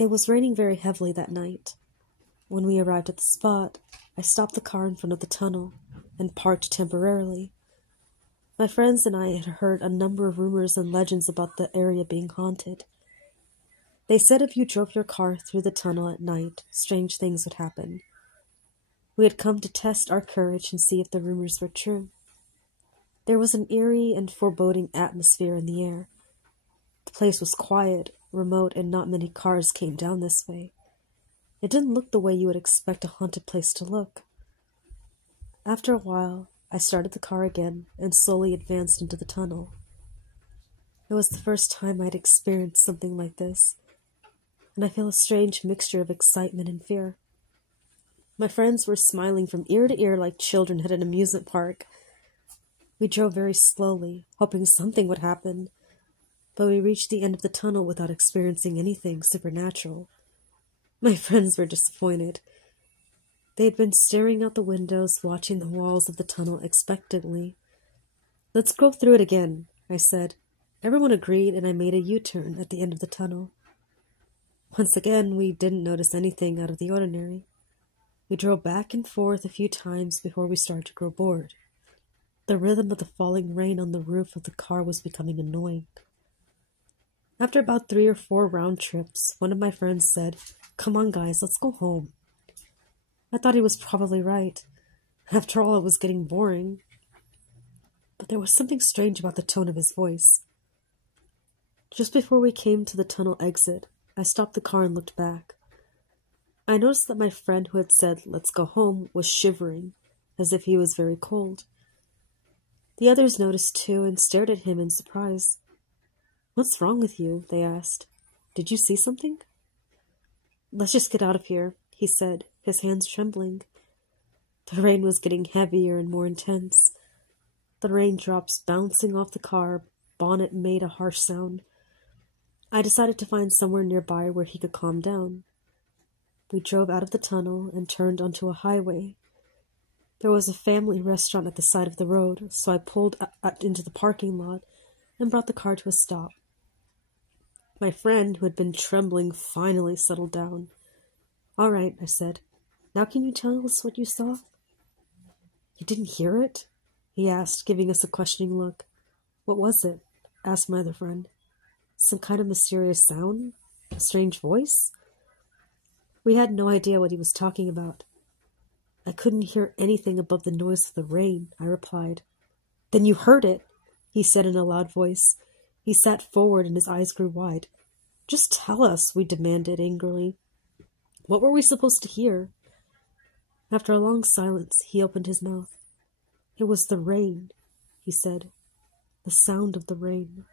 It was raining very heavily that night. When we arrived at the spot, I stopped the car in front of the tunnel and parked temporarily. My friends and I had heard a number of rumors and legends about the area being haunted. They said if you drove your car through the tunnel at night, strange things would happen. We had come to test our courage and see if the rumors were true. There was an eerie and foreboding atmosphere in the air. The place was quiet, remote, and not many cars came down this way. It didn't look the way you would expect a haunted place to look. After a while, I started the car again and slowly advanced into the tunnel. It was the first time I'd experienced something like this, and I feel a strange mixture of excitement and fear. My friends were smiling from ear to ear like children at an amusement park. We drove very slowly, hoping something would happen, but we reached the end of the tunnel without experiencing anything supernatural. My friends were disappointed. They had been staring out the windows, watching the walls of the tunnel expectantly. "Let's go through it again," I said. Everyone agreed, and I made a U-turn at the end of the tunnel. Once again, we didn't notice anything out of the ordinary. We drove back and forth a few times before we started to grow bored. The rhythm of the falling rain on the roof of the car was becoming annoying. After about 3 or 4 round trips, one of my friends said, "Come on, guys, let's go home." I thought he was probably right. After all, it was getting boring. But there was something strange about the tone of his voice. Just before we came to the tunnel exit, I stopped the car and looked back. I noticed that my friend who had said, "Let's go home," was shivering, as if he was very cold. The others noticed too and stared at him in surprise. "What's wrong with you?" they asked. "Did you see something?" "Let's just get out of here," he said, his hands trembling. The rain was getting heavier and more intense. The raindrops bouncing off the car bonnet made a harsh sound. I decided to find somewhere nearby where he could calm down. We drove out of the tunnel and turned onto a highway. There was a family restaurant at the side of the road, so I pulled into the parking lot and brought the car to a stop. My friend, who had been trembling, finally settled down. "All right," I said. "Now can you tell us what you saw?" "You didn't hear it?" he asked, giving us a questioning look. "What was it?" asked my other friend. "Some kind of mysterious sound? A strange voice?" We had no idea what he was talking about. "I couldn't hear anything above the noise of the rain," I replied. "Then you heard it," he said in a loud voice. He sat forward and his eyes grew wide. "Just tell us," we demanded angrily. "What were we supposed to hear?" After a long silence, he opened his mouth. "It was the rain," he said. "The sound of the rain."